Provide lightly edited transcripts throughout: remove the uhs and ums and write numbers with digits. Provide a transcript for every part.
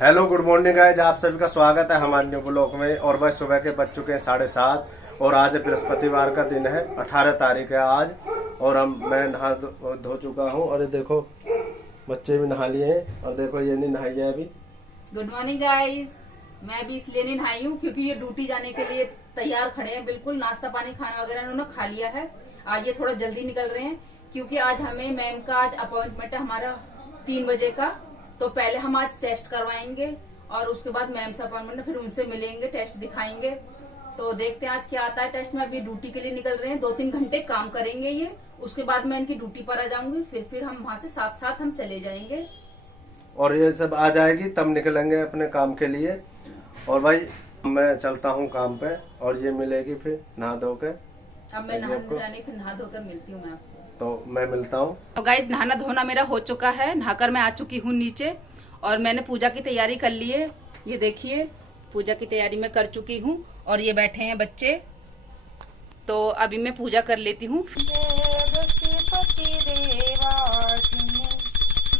Hello good morning guys, आप सभी का स्वागत है हमारे न्यू ब्लॉग में। और भाई सुबह के बज चुके हैं 7:30 और आज बृहस्पतिवार का दिन है, 18 तारीख है आज। और मैं नहा धो चुका हूँ और ये देखो बच्चे भी नहा लिए हैं और देखो ये नहीं नहाई है अभी। गुड मॉर्निंग गाइस, मैं भी इसलिए नहीं नहाई हूँ क्योंकि ये ड्यूटी जाने के लिए तैयार खड़े हैं। बिल्कुल नाश्ता पानी खाना वगैरह उन्होंने खा लिया है। आज ये थोड़ा जल्दी निकल रहे हैं क्योंकि आज हमें मैम का आज अपॉइंटमेंट है हमारा 3 बजे का। तो पहले हम आज टेस्ट करवाएंगे और उसके बाद मैम से अपॉइंटमेंट, फिर उनसे मिलेंगे, टेस्ट दिखाएंगे। तो देखते हैं आज क्या आता है टेस्ट में। अभी ड्यूटी के लिए निकल रहे हैं, 2-3 घंटे काम करेंगे ये। उसके बाद मैं इनकी ड्यूटी पर आ जाऊंगी, फिर हम वहाँ से साथ साथ हम चले जाएंगे और ये सब आ जाएगी तब निकलेंगे अपने काम के लिए। और भाई मैं चलता हूँ काम पे और ये मिलेगी फिर नहा धो के। अब मैं नहाने फिर नहा धोकर मिलती हूँ मैं आपसे। तो मैं मिलता हूँ। तो गाइस नहाना धोना मेरा हो चुका है, नहाकर मैं आ चुकी हूँ नीचे और मैंने पूजा की तैयारी कर ली है। ये देखिए पूजा की तैयारी मैं कर चुकी हूँ और ये बैठे हैं बच्चे। तो अभी मैं पूजा कर लेती हूँ।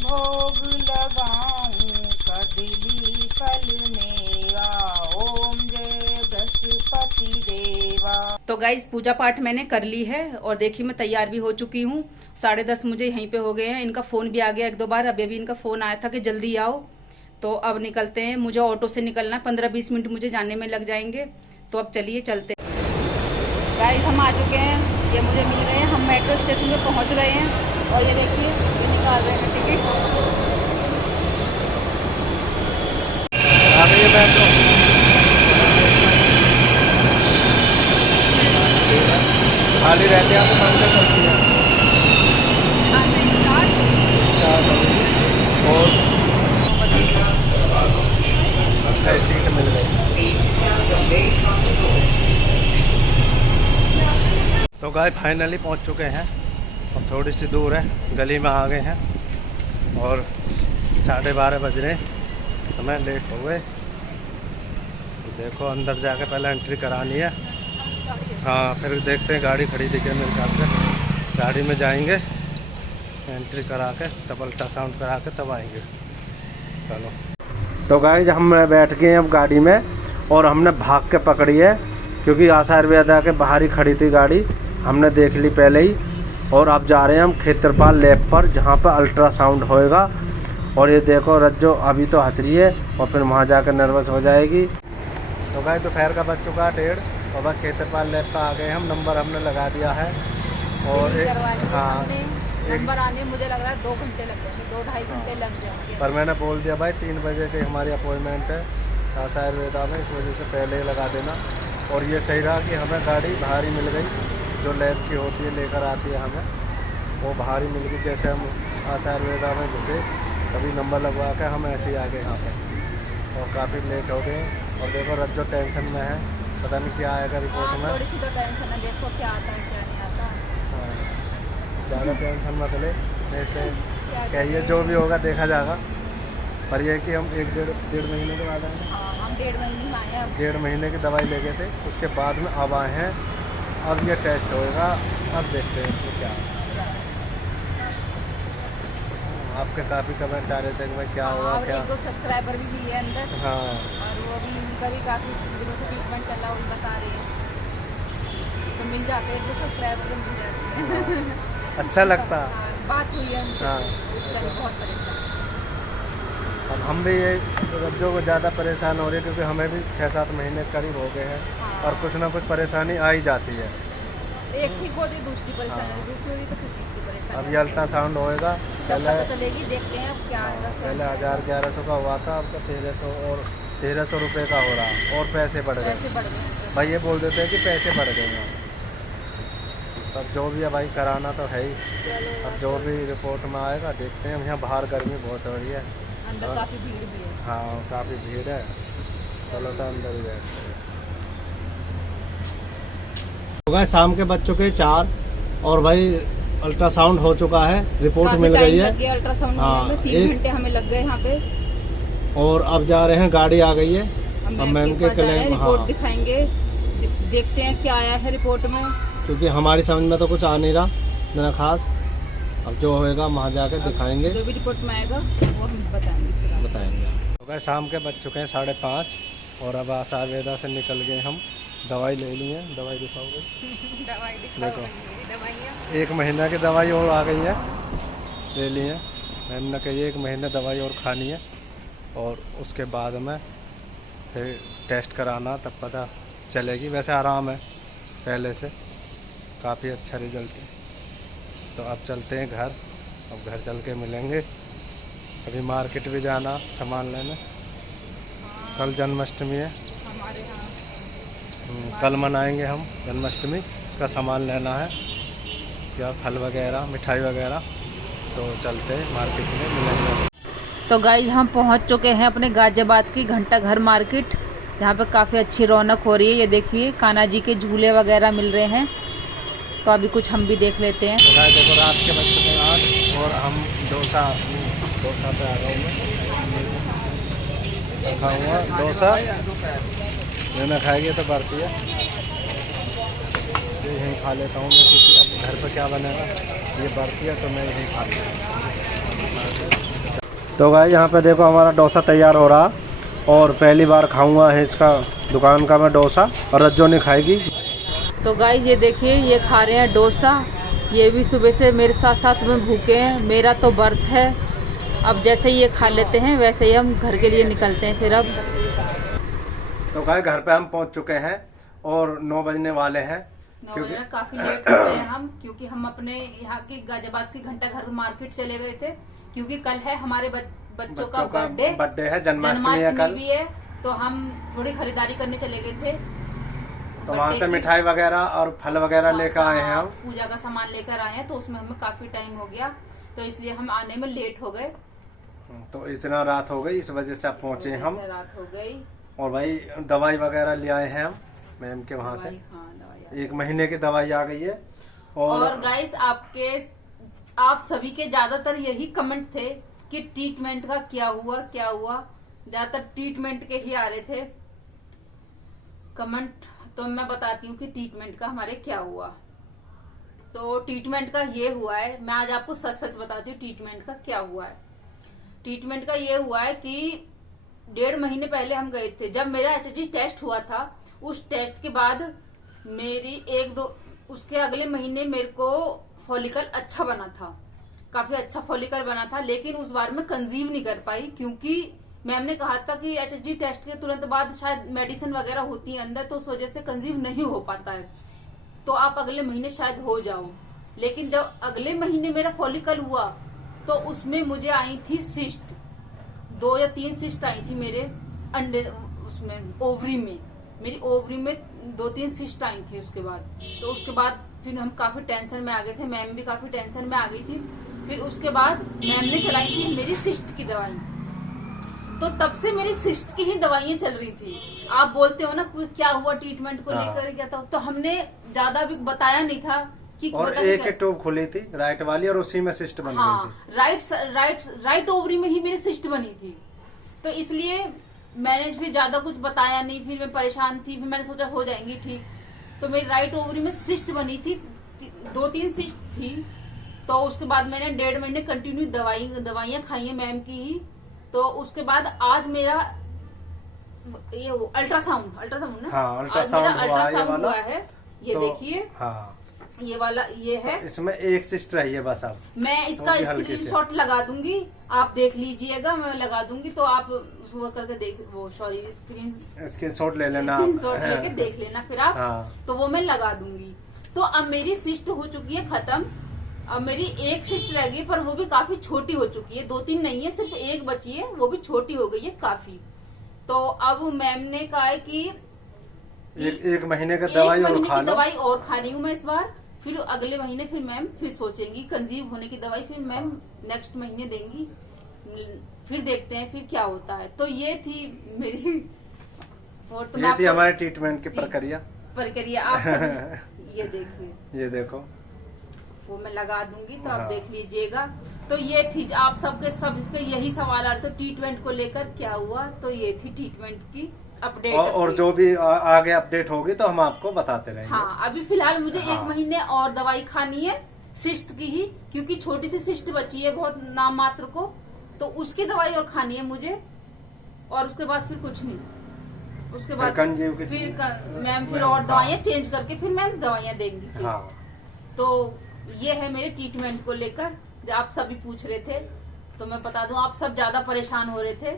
भोग लगाऊं कदली फल मेवा, ओम जय गणपति देवा। तो गाइज पूजा पाठ मैंने कर ली है और देखिए मैं तैयार भी हो चुकी हूँ। 10:30 मुझे यहीं पे हो गए हैं। इनका फोन भी आ गया 1-2 बार। अभी इनका फोन आया था कि जल्दी आओ। तो अब निकलते हैं, मुझे ऑटो से निकलना है, 15-20 मिनट मुझे जाने में लग जाएंगे। तो अब चलिए चलते हैं। गाइज हम आ चुके हैं, ये मुझे मिल गए हैं। हम मेट्रो स्टेशन पे पहुंच गए हैं और ये देखिए ये निकाल रहे हैं टिकट। खाली रहते हैं तो बंद करती है और सीट मिल गई। तो गाय फाइनली पहुंच चुके हैं और थोड़ी सी दूर है, गली में आ गए हैं और 12:30 बज रहे, तो मैं लेट हो गए। देखो अंदर जाके पहले एंट्री करानी है। हाँ फिर देखते हैं, गाड़ी खड़ी दिखे मेरे ख्याल से, गाड़ी में जाएंगे, एंट्री करा के तब अल्ट्रासाउंड करा के तब आएंगे। चलो तो गाइस हम बैठ गए हैं अब गाड़ी में और हमने भाग के पकड़ी है क्योंकि आशा आयुर्वेदा के बाहर ही खड़ी थी गाड़ी, हमने देख ली पहले ही। और अब जा रहे हैं हम क्षेत्रपाल लैब पर जहाँ पर अल्ट्रासाउंड होएगा। और ये देखो रज्जो अभी तो हंस रही है और फिर वहाँ जाकर नर्वस हो जाएगी। तो गाइस दोपहर का बज चुका 1:30 और बस क्षेत्रपाल लैब पर आ गए हम। नंबर हमने लगा दिया है और हाँ नंबर आने मुझे लग रहा है 2 घंटे लग जाएंगे, 2-2.5 घंटे लग जाएंगे। पर मैंने बोल दिया भाई 3 बजे की हमारी अपॉइंटमेंट है आशा आयुर्वेदा में, इस वजह से पहले ही लगा देना। और ये सही रहा कि हमें गाड़ी बाहर ही मिल गई, जो लैब की होती है लेकर आती है हमें, वो बाहर ही मिल गई। जैसे हम आशा आयुर्वेदा में घुसे तभी नंबर लगवा के हम ऐसे ही आ गए यहाँ पर और काफ़ी लेट हो गए। और देखो रज्जो टेंशन में है, पता नहीं क्या आएगा रिपोर्ट में। थोड़ी सी तो टेंशन है, देखो क्या आता है क्या नहीं आता। ज़्यादा टेंशन मत ले, ऐसे कहिए जो भी होगा देखा जाएगा। पर यह कि हम 1-1.5 महीने के बाद आए। हम 1.5 महीने में आए हैं। 1.5 महीने की दवाई ले गए थे, उसके बाद में अब आए हैं। अब ये टेस्ट होएगा, अब देखते हैं तो क्या। आपके काफ़ी कमेंट आ रहे थे कि भाई क्या होगा क्या। 1-2 सब्सक्राइबर भी मिले अंदर। हाँ और वो भी उनका भी काफ़ी दिनों से ट्रीटमेंट चल रहा है, वो बता रहे हैं। तो मिल जाते हैं 1-2 सब्सक्राइबर तो मिल जाते हैं। अच्छा लगता। बात हुई है उनसे। हाँ चलो बहुत परेशान। अब हम भी ये रज्जों को ज़्यादा परेशान हो रही है क्योंकि हमें भी 6-7 महीने करीब हो गए हैं। हाँ। और कुछ ना कुछ परेशानी आ ही जाती है। एक ठीक होती दूसरी परेशानी, दूसरी हुई तो फिर तीसरी परेशानी। अब ये अल्ट्रासाउंड होएगा, पहले चलेगी, देखते हैं अब क्या आएगा। पहले 1000-1100 का हुआ था, अब तो 1300 और 1300 रुपये का हो रहा और पैसे बढ़ गए। पैसे बढ़ गए भाई ये बोल देते हैं कि पैसे बढ़ गए हैं। अब जो भी है भाई कराना तो है ही। अब जो भी रिपोर्ट में आएगा देखते हैं। यहाँ बाहर गर्मी बहुत हो रही है, अंदर काफ़ी भीड़ भी है। हाँ काफ़ी भीड़ है। चलो तो अंदर ही बैठते हैं। हो गए शाम के बज चुके 4 और भाई अल्ट्रासाउंड हो चुका है, रिपोर्ट मिल गई है। अल्ट्रासाउंड होने में 3 घंटे हमें लग गए यहाँ पे। और अब जा रहे हैं, गाड़ी आ गई है, अब मैम के क्लेम रिपोर्ट दिखाएंगे, देखते हैं क्या आया है रिपोर्ट में, क्योंकि हमारी समझ में तो कुछ आ नहीं रहा इतना खास। अब जो होएगा वहाँ जाके दिखाएंगे, जो भी रिपोर्ट में आएगा वो हम बताएंगे। तो वह शाम के बज चुके हैं 5:30 और अब आयुर्वेदा से निकल गए हम। दवाई ले ली है, दवाई दिखाओगे? देखो 1 महीना की दवाई और आ गई है, ले ली है। मैम ने कही 1 महीने दवाई और खानी है और उसके बाद में फिर टेस्ट कराना, तब पता चलेगी। वैसे आराम है पहले से, काफ़ी अच्छा रिजल्ट है। तो अब चलते हैं घर, अब घर चल के मिलेंगे। अभी मार्केट भी जाना सामान लेने, कल जन्माष्टमी है हमारे यहाँ। कल मनाएंगे हम जन्माष्टमी, इसका सामान लेना है, क्या फल वगैरह मिठाई वगैरह। तो चलते हैं मार्केट में, मिलेंगे। तो गाइस हम पहुंच चुके हैं अपने गाजियाबाद की घंटा घर मार्केट, जहाँ पे काफ़ी अच्छी रौनक हो रही है। ये देखिए कान्हा जी के झूले वगैरह मिल रहे हैं, तो अभी कुछ हम भी देख लेते हैं। तो गाइस देखो रात के बज चुके हैं 8 और हम डोसा पे आ गए हैं। खाऊंगा डोसा, मैं खाएगी तो बढ़ती है, यहीं खा लेता हूँ मैं, क्योंकि अब घर पे क्या बनेगा, ये बढ़ती है तो मैं यहीं खा लूँगा। तो गाइस यहाँ पे देखो हमारा डोसा तैयार हो रहा, और पहली बार खाऊंगा है इसका दुकान का मैं डोसा, और रज्जो नहीं खाएगी। तो गाइस ये देखिए ये खा रहे हैं डोसा, ये भी सुबह से मेरे साथ साथ में भूखे हैं। मेरा तो व्रत है, अब जैसे ही ये खा लेते हैं वैसे ही हम घर के लिए निकलते हैं फिर। अब तो गाइस घर पे हम पहुंच चुके हैं और 9 बजने वाले हैं, क्योंकि काफी लेट हो गए हम, क्योंकि हम अपने यहाँ की गाजियाबाद की घंटा घर मार्केट चले गए थे, क्योंकि कल है हमारे बच्चों का बर्थडे है, जन्माष्टमी है कल भी है। तो हम थोड़ी खरीदारी करने चले गए थे, तो वहाँ से मिठाई वगैरह और फल वगैरह लेकर आए हैं हम, पूजा का सामान लेकर आए हैं। तो उसमें हमें काफी टाइम हो गया, तो इसलिए हम आने में लेट हो गए। तो इतना रात हो गई, इस वजह से अब पहुँचे हम। रात हो गई। और भाई दवाई वगैरह ले आए हैं हम मैम के वहाँ से, 1 महीने की दवाई आ गई है। और गाइस आप सभी के ज्यादातर यही कमेंट थे कि ट्रीटमेंट का क्या हुआ, ज्यादातर ट्रीटमेंट के ही आ रहे थे कमेंट। तो मैं बताती हूँ कि ट्रीटमेंट का हमारे क्या हुआ। तो ट्रीटमेंट का ये हुआ है, मैं आज आपको सच सच बताती हूँ ट्रीटमेंट का क्या हुआ है। ट्रीटमेंट का ये हुआ है कि 1.5 महीने पहले हम गए थे, जब मेरा HG टेस्ट हुआ था। उस टेस्ट के बाद मेरी उसके अगले महीने मेरे को फॉलिकल अच्छा बना था, काफी अच्छा फॉलिकल बना था, लेकिन उस बार मैं कंसीव नहीं कर पाई, क्योंकि मैम ने कहा था कि HG टेस्ट के तुरंत बाद शायद मेडिसिन वगैरह होती है अंदर, तो उस वजह से कंसीव नहीं हो पाता है, तो आप अगले महीने शायद हो जाओ। लेकिन जब अगले महीने मेरा फॉलिकल हुआ तो उसमें मुझे आई थी सिस्ट, 2 या 3 सिस्ट आई थी मेरे अंडे, उसमें ओवरी में, मेरी ओवरी में 2-3 सिस्ट आई थी। उसके बाद फिर हम काफी टेंशन में आ गए थे, मैम भी काफी टेंशन में आ गई थी। फिर उसके बाद मैम ने चलाई थी मेरी सिस्ट की दवाई, तो तब से मेरी सिस्ट की ही दवाइयां चल रही थी। आप बोलते हो ना क्या हुआ ट्रीटमेंट को लेकर, क्या था, तो हमने ज्यादा भी बताया नहीं था कि और एक ट्यूब खुली थी राइट वाली, और उसी में सिस्ट बन गई थी। राइट ओवरी में ही मेरी सिस्ट बनी थी, तो इसलिए मैंने भी ज्यादा कुछ बताया नहीं। फिर मैं परेशान थी, फिर मैंने सोचा हो जाएंगी ठीक। तो मेरी राइट ओवरी में सिस्ट बनी थी, 2-3 सिस्ट थी। तो उसके बाद मैंने 1.5 महीने कंटिन्यू दवाइयां खाई है मैम की ही। तो उसके बाद आज मेरा ये अल्ट्रासाउंड ना, हाँ, अल्ट्रासाउंड हुआ है। ये तो, देखिए हाँ, ये वाला ये है, इसमें एक सिस्ट रही है बस। अब मैं इसका स्क्रीनशॉट लगा दूंगी, आप देख लीजिएगा, मैं लगा दूंगी, तो आप वो करके स्क्रीनशॉट ले लेना, स्क्रीनशॉट लेके देख लेना फिर आप। हाँ। तो वो मैं लगा दूंगी। तो अब मेरी सिस्ट हो चुकी है खत्म, अब मेरी एक सिस्ट रह गई, पर वो भी काफी छोटी हो चुकी है, 2-3 नहीं है, सिर्फ एक बची है, वो भी छोटी हो गई है काफी। तो अब मैम ने कहा है कि 1 महीने का दवाई और खानी हूँ मैं इस बार। फिर अगले महीने फिर मैम फिर सोचेंगी कंसीव होने की दवाई, फिर मैम नेक्स्ट महीने देंगी, फिर देखते हैं फिर क्या होता है। तो ये थी मेरी, और तो ये थी हमारे ट्रीटमेंट की प्रक्रिया आप ये देखिए, ये देखो, वो मैं लगा दूंगी, तो आप देख लीजिएगा। तो ये थी आप सबके यही सवाल आ रहे थे ट्रीटमेंट को लेकर क्या हुआ। तो ये थी ट्रीटमेंट की अपडेट, और जो भी आगे अपडेट होगी तो हम आपको बताते रहेंगे। हाँ, अभी फिलहाल मुझे 1 महीने और दवाई खानी है सिस्ट की ही, क्योंकि छोटी सी सिस्ट बची है बहुत नाम मात्र को, तो उसकी दवाई और खानी है मुझे। और उसके बाद फिर कुछ नहीं। उसके बाद कंजीव की फिर मैम फिर और दवाइयाँ चेंज करके फिर मैम दवाइयाँ देंगी फिर। हाँ। तो ये है मेरे ट्रीटमेंट को लेकर, जो आप सभी पूछ रहे थे। तो मैं बता दूं, आप सब ज्यादा परेशान हो रहे थे,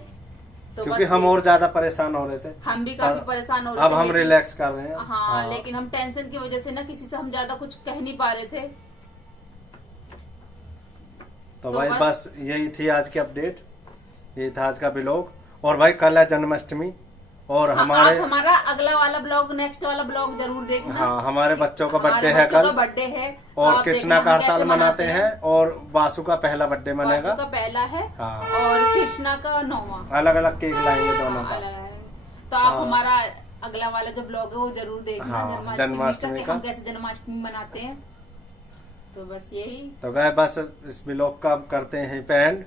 तो क्योंकि हम और ज्यादा परेशान हो रहे थे। हम भी काफी परेशान हो रहे थे। अब हम रिलैक्स कर रहे हैं। हाँ, लेकिन हम टेंशन की वजह से ना किसी से हम ज्यादा कुछ कह नहीं पा रहे थे। तो भाई बस यही थी आज की अपडेट, यही था आज का ब्लॉग। और भाई कल है जन्माष्टमी और हमारा अगला वाला ब्लॉग, नेक्स्ट वाला ब्लॉग जरूर देखना। हाँ, हमारे बच्चों का बर्थडे है कल, बर्थडे है। और कृष्णा का हर साल मनाते हैं और वासु का पहला बर्थडे मनेगा। वासु का पहला है। हाँ। और कृष्णा का 9वां। अलग अलग केक लाएंगे दोनों का। तो आप हमारा अगला वाला जो ब्लॉग है वो जरूर देखना। हाँ, जन्माष्टमी का हम कैसे जन्माष्टमी मनाते हैं। तो बस यही। तो गए बस इस ब्लॉग का करते हैं एंड।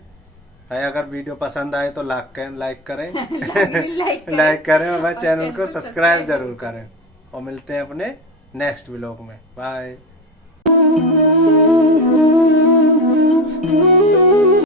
अगर वीडियो पसंद आए तो लाइक करें लाइक करें और भाई चैनल को सब्सक्राइब जरूर करें। और मिलते हैं अपने नेक्स्ट ब्लॉग में। बाय।